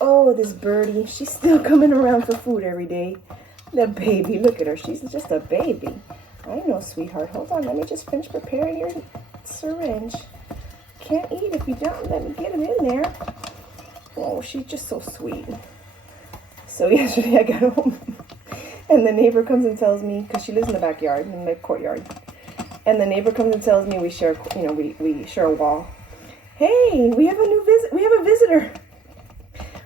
Oh, this birdie. She's still coming around for food every day. The baby, look at her. She's just a baby. I know, sweetheart. Hold on, let me just finish preparing your syringe. Can't eat if you don't let me get it in there. Oh, she's just so sweet. So yesterday I got home and the neighbor comes and tells me, because she lives in the backyard, in the courtyard, and the neighbor comes and tells me we share, we share a wall. Hey, we have a visitor.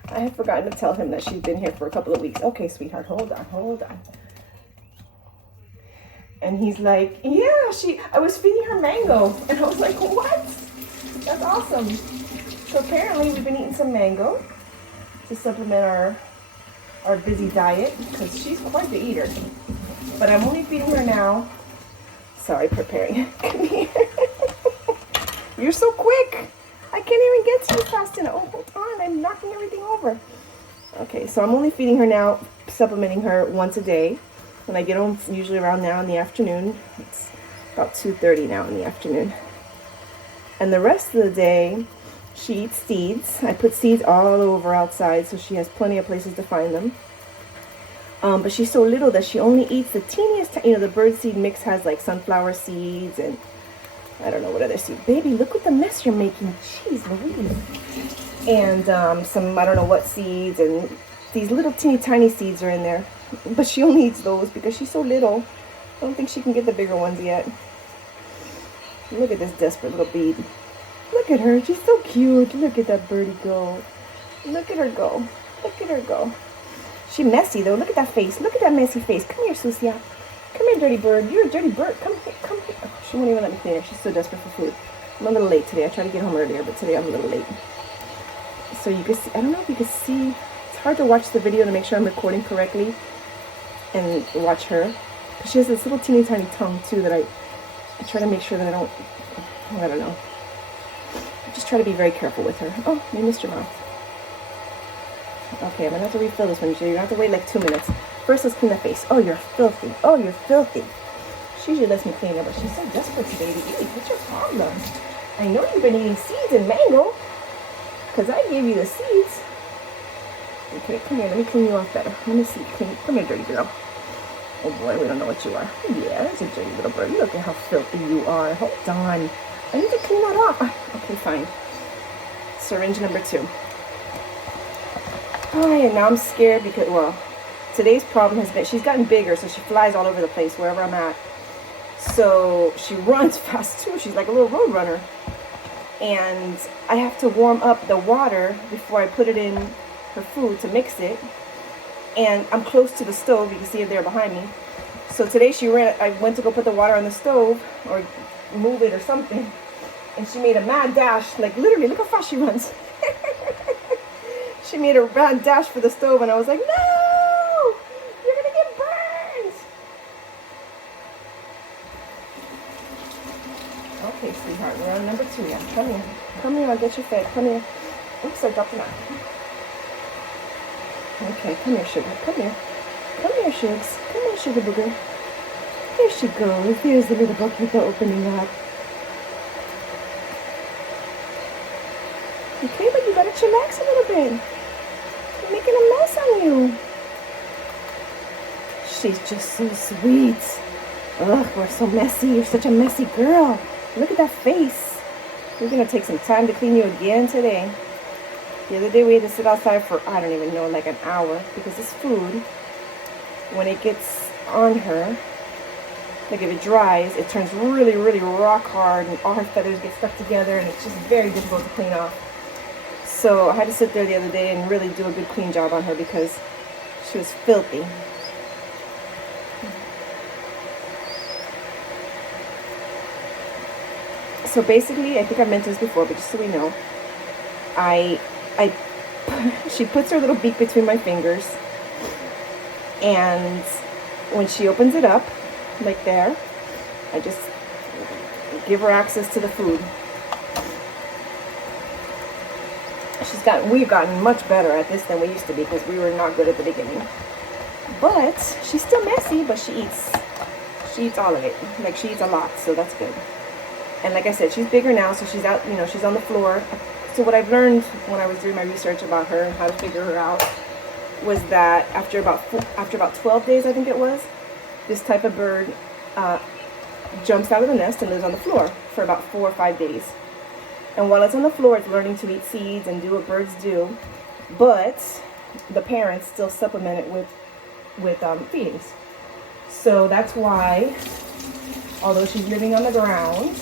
I had forgotten to tell him that she's been here for a couple of weeks. Okay, sweetheart, hold on. And he's like, yeah, I was feeding her mango. And I was like, what? That's awesome. So apparently we've been eating some mango to supplement our busy diet, because she's quite the eater. But I'm only feeding her now. Sorry, preparing. Come here. You're so quick. I can't even get to you fast enough. Oh, hold on, I'm knocking everything over. Okay, so I'm only feeding her now, supplementing her once a day. When I get home, usually around now in the afternoon. It's about 2:30 now in the afternoon. And the rest of the day, she eats seeds. I put seeds all over outside, so she has plenty of places to find them. But she's so little that she only eats the teeniest, the bird seed mix has like sunflower seeds and I don't know what other seed. Baby, look what the mess you're making. Jeez Louise. And some, I don't know what seeds, and these little teeny tiny seeds are in there. But she only eats those because she's so little. I don't think she can get the bigger ones yet. Look at this desperate little bead. Look at her. She's so cute. Look at that birdie go. Look at her go. Look at her go. She's messy though. Look at that face. Look at that messy face. Come here, Susia. Come here, dirty bird. You're a dirty bird. Come here. Come here. Oh, she won't even let me clean her. She's so desperate for food. I'm a little late today. I tried to get home earlier, but today I'm a little late. So you can see, I don't know if you can see, it's hard to watch the video to make sure I'm recording correctly and watch her. Because she has this little teeny tiny tongue too that I try to make sure that I don't know. I just try to be very careful with her. Oh, you missed your mouth. Okay, I'm gonna have to refill this one. You're gonna have to wait like 2 minutes. First, let's clean the face. Oh, you're filthy. Oh, you're filthy. She usually lets me clean her, but she's so desperate today to eat. What's your problem? I know you've been eating seeds and mango, because I gave you the seeds. Okay, come here. Let me clean you off better. Let me see. Come here, dirty girl. Oh boy, we don't know what you are. Yeah, that's a dirty little bird. Look at how filthy you are. Hold on. I need to clean that off. Okay, fine. Syringe number 2. Oh, and now I'm scared because, well, today's problem has been she's gotten bigger, so she flies all over the place wherever I'm at. So she runs fast too. She's like a little road runner. And I have to warm up the water before I put it in her food to mix it. And I'm close to the stove. You can see it there behind me. So today I went to go put the water on the stove or move it or something. And she made a mad dash. Like literally, look how fast she runs. She made a mad dash for the stove and I was like, no! You're gonna get burned! Okay, sweetheart, we're on number 2 now. Come here. Come here, I'll get you fed. Come here. Oops, I dropped the knife. Okay, come here, sugar. Come here. Come here, Shugs. Come on, sugar booger. There she goes. There's the little bucket opening up. Okay, but you gotta chillax a little bit. You're making a mess on you. She's just so sweet. Ugh, we're so messy. You're such a messy girl. Look at that face. We're gonna take some time to clean you again today. The other day we had to sit outside for, I don't even know, like an hour because this food, when it gets on her, like if it dries, it turns really, really rock hard and all her feathers get stuck together and it's just very difficult to clean off. So I had to sit there the other day and really do a good clean job on her because she was filthy. So basically, I think I've mentioned this before, but just so we know, she puts her little beak between my fingers, and when she opens it up, like there, I just give her access to the food. We've gotten much better at this than we used to be because we were not good at the beginning. But she's still messy, but she eats all of it. Like she eats a lot, so that's good. And like I said, she's bigger now, so she's out, she's on the floor So what I've learned when I was doing my research about her and how to figure her out was that after about 12 days, I think it was, this type of bird jumps out of the nest and lives on the floor for about 4 or 5 days. And while it's on the floor, it's learning to eat seeds and do what birds do, but the parents still supplement it with feedings. So that's why, although she's living on the ground,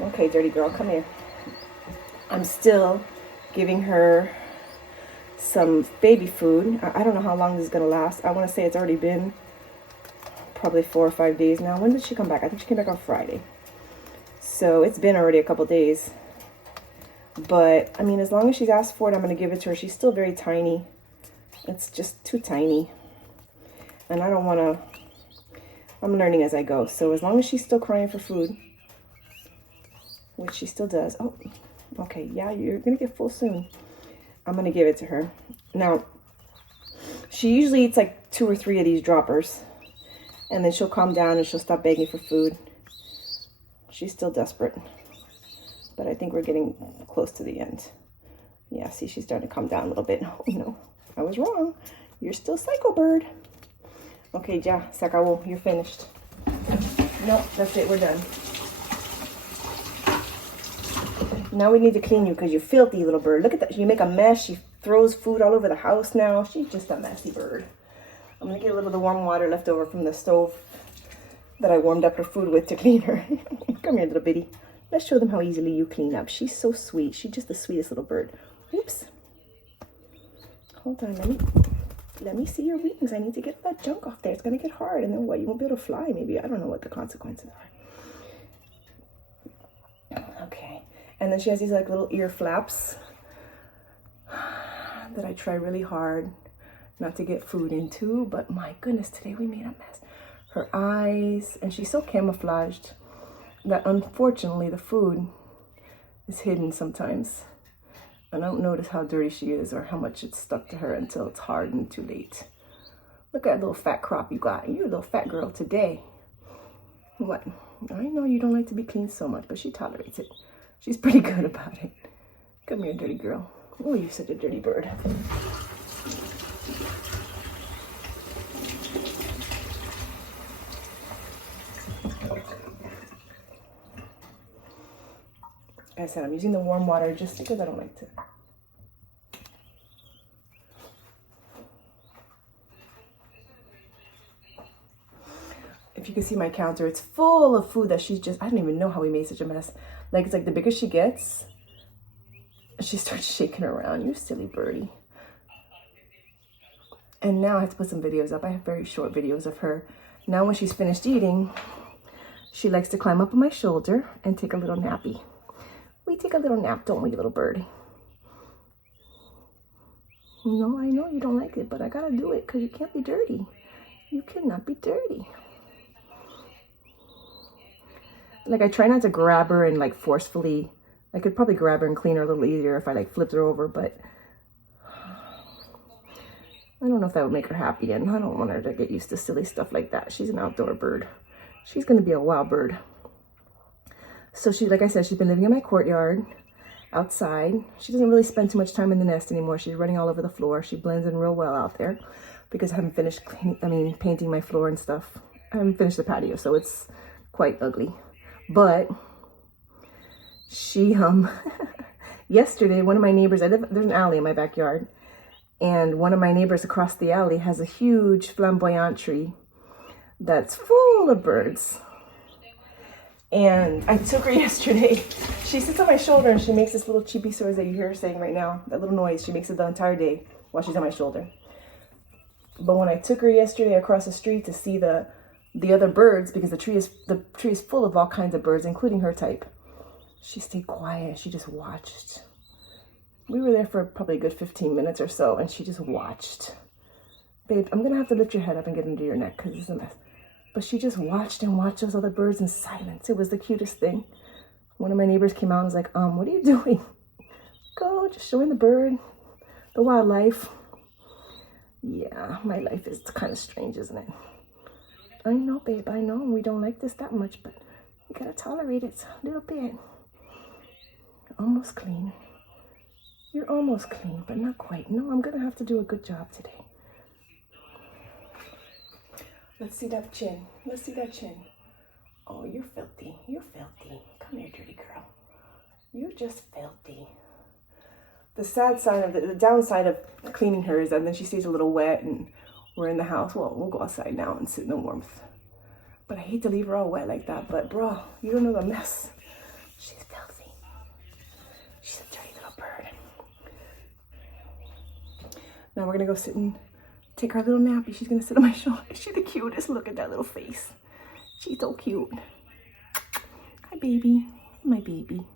okay, dirty girl, come here, I'm still giving her some baby food. I don't know how long this is going to last. I want to say it's already been probably 4 or 5 days now. When did she come back? I think she came back on Friday. So it's been already a couple days. But, I mean, as long as she's asked for it, I'm going to give it to her. She's still very tiny. It's just too tiny. And I don't want to... I'm learning as I go. So as long as she's still crying for food, which she still does. Oh, okay. Yeah, you're going to get full soon. I'm going to give it to her. Now, she usually eats like 2 or 3 of these droppers. And then she'll calm down and she'll stop begging for food. She's still desperate. But I think we're getting close to the end. Yeah, see, she's starting to calm down a little bit. Oh, no, I was wrong. You're still psycho bird. Okay, ya, se acabó. You're finished. Nope, that's it. We're done. Now we need to clean you because you're filthy little bird. Look at that. You make a mess. She throws food all over the house now. She's just a messy bird. I'm going to get a little of the warm water left over from the stove that I warmed up her food with to clean her. Come here, little bitty. Let's show them how easily you clean up. She's so sweet. She's just the sweetest little bird. Oops. Hold on. Let me see your wings. I need to get that junk off there. It's going to get hard. And then what? You won't be able to fly maybe. I don't know what the consequences are. Okay. And then she has these like little ear flaps that I try really hard not to get food into. But my goodness, today we made a mess. Her eyes. And she's so camouflaged that unfortunately the food is hidden sometimes. I don't notice how dirty she is or how much it's stuck to her until it's hard and too late. Look at that little fat crop you got. You're a little fat girl today. What? I know you don't like to be clean so much, but she tolerates it. She's pretty good about it. Come here, dirty girl. Oh, you're such a dirty bird. Like I said, I'm using the warm water just because I don't like to. If you can see my counter, it's full of food that she's just, I don't even know how we made such a mess. Like, it's like the bigger she gets, she starts shaking around. You silly birdie. And now I have to put some videos up. I have very short videos of her. Now when she's finished eating, she likes to climb up on my shoulder and take a little nappy. We take a little nap, don't we, little bird? No, I know you don't like it, but I gotta do it because you can't be dirty. You cannot be dirty. Like, I try not to grab her and like forcefully. I could probably grab her and clean her a little easier if I like flipped her over, but I don't know if that would make her happy, and I don't want her to get used to silly stuff like that. She's an outdoor bird. She's gonna be a wild bird. So she, like I said, she's been living in my courtyard, outside. She doesn't really spend too much time in the nest anymore. She's running all over the floor. She blends in real well out there because I haven't finished painting my floor and stuff. I haven't finished the patio, so it's quite ugly. But she, yesterday, one of my neighbors, there's an alley in my backyard, and one of my neighbors across the alley has a huge flamboyant tree that's full of birds. And I took her yesterday. She sits on my shoulder and she makes this little cheepy noise that you hear her saying right now. That little noise, she makes it the entire day while she's on my shoulder. But when I took her yesterday across the street to see the other birds, because the tree is full of all kinds of birds, including her type, she stayed quiet. She just watched. We were there for probably a good 15 minutes or so, and she just watched. Babe, I'm gonna have to lift your head up and get into your neck because it's a mess. But she just watched and watched those other birds in silence. It was the cutest thing. One of my neighbors came out and was like, what are you doing? Go, just showing the bird, the wildlife. Yeah, my life is kind of strange, isn't it? I know, babe, I know. We don't like this that much, but we gotta tolerate it a little bit. Almost clean. You're almost clean, but not quite. No, I'm gonna have to do a good job today. Let's see that chin. Let's see that chin. Oh, you're filthy. You're filthy. Come here, dirty girl. You're just filthy. The sad side of the downside of cleaning her is that then she stays a little wet and we're in the house. Well, we'll go outside now and sit in the warmth. But I hate to leave her all wet like that. But bro, you don't know the mess. She's filthy. She's a dirty little bird. Now we're gonna go sit and take our little nappy. She's gonna sit on my shoulder. She's the cutest. Look at that little face. She's so cute. Hi, baby. My baby.